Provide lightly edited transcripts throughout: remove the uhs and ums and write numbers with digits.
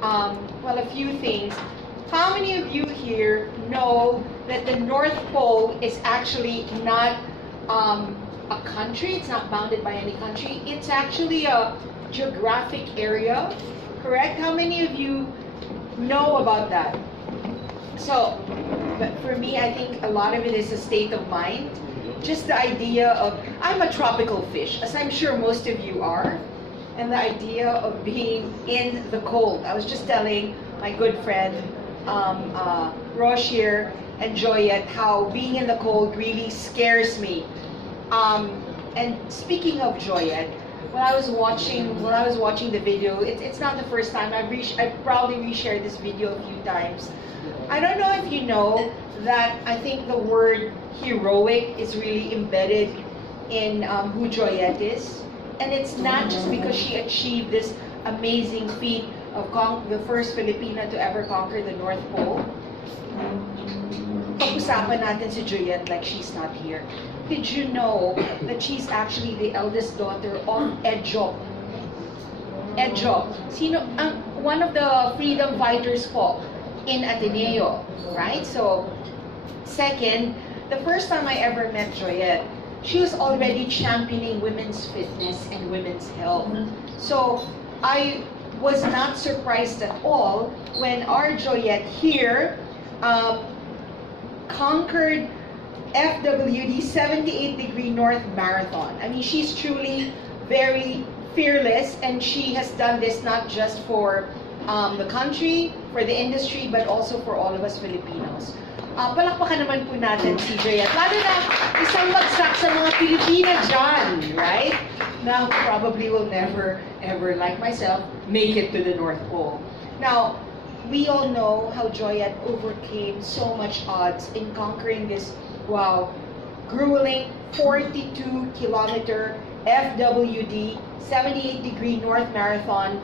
well, a few things. How many of you here know that the North Pole is actually not a country? It's not bounded by any country. It's actually a geographic area, correct? How many of you know about that? So, but for me, I think a lot of it is a state of mind. Just the idea of, I'm a tropical fish, as I'm sure most of you are, and the idea of being in the cold. I was just telling my good friend, Rosh here and Joyette, how being in the cold really scares me. And speaking of Joyette, when I was watching the video, it's not the first time. I've probably reshared this video a few times. I don't know if you know that I think the word heroic is really embedded in who Joyette is. And it's not just because she achieved this amazing feat of the first Filipina to ever conquer the North Pole. Pag-usapan natin si Joyette like she's not here. Did you know that she's actually the eldest daughter of Ed Jop? Ed Jop, one of the freedom fighters po in Ateneo, right? So, second, the first time I ever met Joyette, she was already championing women's fitness and women's health. So, I was not surprised at all when our Joyette here conquered FWD 78-degree North Marathon. I mean, she's truly very fearless, and she has done this not just for the country, for the industry, but also for all of us Filipinos. Palakpakan naman po natin si Joyette. Lalo na isang bagsak sa mga Pilipina dyan, right? Now, probably will never, ever, like myself, make it to the North Pole. Now, we all know how Joyette overcame so much odds in conquering this, wow, grueling 42-kilometer FWD 78-degree North Marathon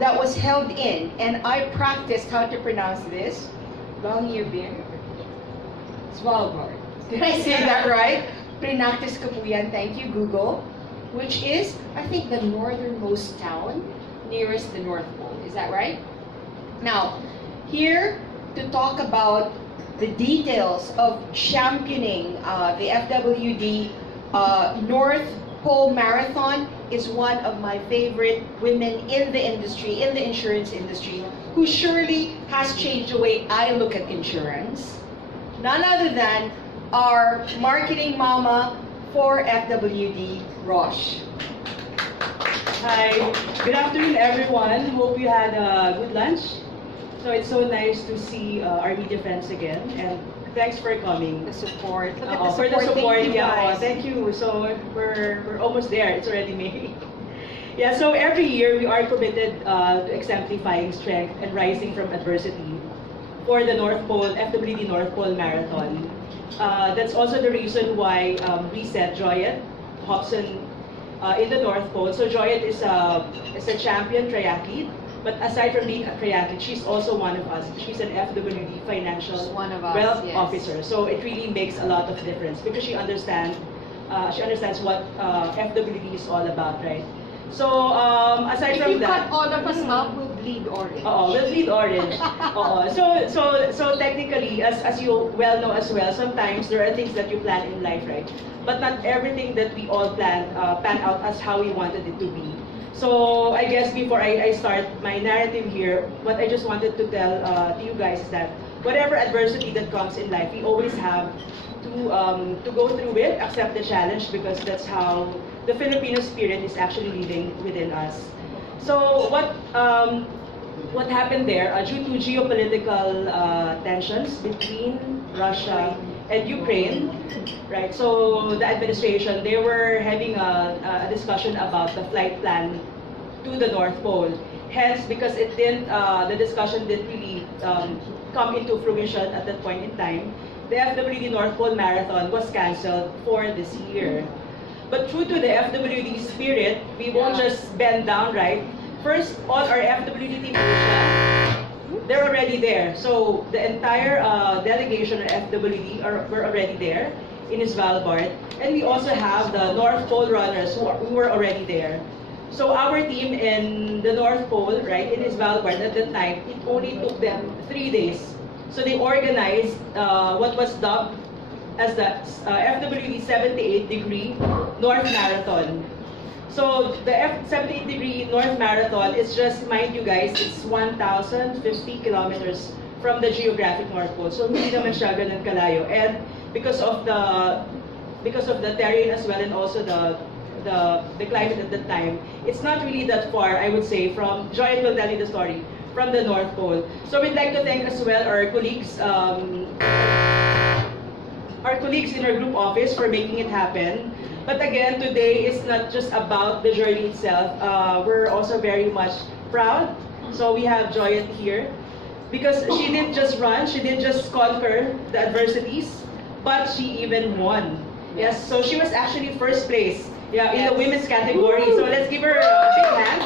that was held in, and I practiced how to pronounce this. Longyearbyen, Svalbard. Did I say that right? Prinactis ko po yan. Thank you, Google. Which is, I think, the northernmost town nearest the North Pole. Is that right? Now, here to talk about the details of championing the FWD North Pole Marathon is one of my favorite women in the industry, in the insurance industry, who surely has changed the way I look at insurance. None other than our marketing mama for FWD, Rosh. Hi, good afternoon everyone. Hope you had a good lunch. So it's so nice to see our media friends again, and thanks for coming. The support. Look at For the support, thank you, guys. thank you. So we're almost there. It's already May. Yeah. So every year we are committed to exemplifying strength and rising from adversity for the North Pole FWD North Pole Marathon. That's also the reason why we set Joyette Jopson in the North Pole. So Joyette is a champion triathlete. But aside from being a triathlete, she's also one of us. She's an FWD financial wealth officer. So it really makes a lot of difference because she understands what FWD is all about, right? So aside from that, if you cut all of us up, we'll bleed orange. We'll bleed orange. So technically, as you well know as well, sometimes there are things that you plan in life, right? But not everything that we all pan out as how we wanted it to be. So I guess before I start my narrative here, what I just wanted to tell to you guys is that whatever adversity that comes in life, we always have to go through it, accept the challenge, because that's how the Filipino spirit is actually living within us. So what happened there, due to geopolitical tensions between Russia and Ukraine, right? So the administration, they were having a discussion about the flight plan to the North Pole. Hence, because it didn't, the discussion didn't really come into fruition at that point in time, the FWD North Pole Marathon was cancelled for this year. But true to the FWD spirit, we won't just bend down, right? First, all our FWD team they're already there. So the entire delegation of FWD were already there in Svalbard. And we also have the North Pole runners who were already there. So our team in the North Pole, right, in Svalbard at the time, it only took them 3 days. So they organized what was dubbed as the FWD 78-degree North Marathon. So the 78-degree North Marathon is just, mind you guys, it's 1,050 kilometers from the geographic North Pole. So hindi naman siya ganun kalayo. And because of the terrain as well, and also the climate at the time, it's not really that far, I would say, from, Joyette will tell you the story, from the North Pole. So we'd like to thank as well our colleagues in our group office for making it happen. But again, today is not just about the journey itself. We're also very much proud. So we have Joyette here, because she didn't just run, she didn't just conquer the adversities, but she even won. Yes, so she was actually first place, yeah, in the women's category. So let's give her a big hand.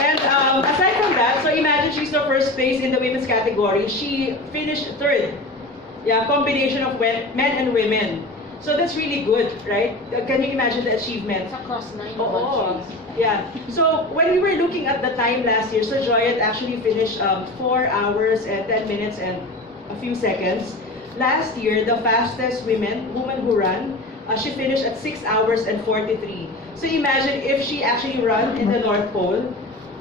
And aside from that, so imagine she's the first place in the women's category. She finished third. Yeah, combination of men and women. So that's really good, right? Can you imagine the achievement? It's across 9 Oh, countries. yeah. So when we were looking at the time last year, so Joyette actually finished 4 hours and 10 minutes and a few seconds. Last year, the fastest woman who ran, she finished at 6 hours and 43. So imagine if she actually ran in the North Pole,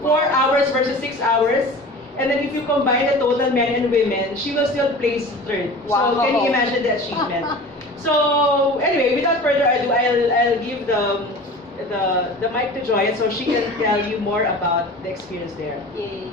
4 hours versus 6 hours, and then if you combine the total men and women, she will still place third. Wow. So can you imagine the achievement? So anyway, without further ado, I'll give the mic to Joyette so she can tell you more about the experience there. Yay.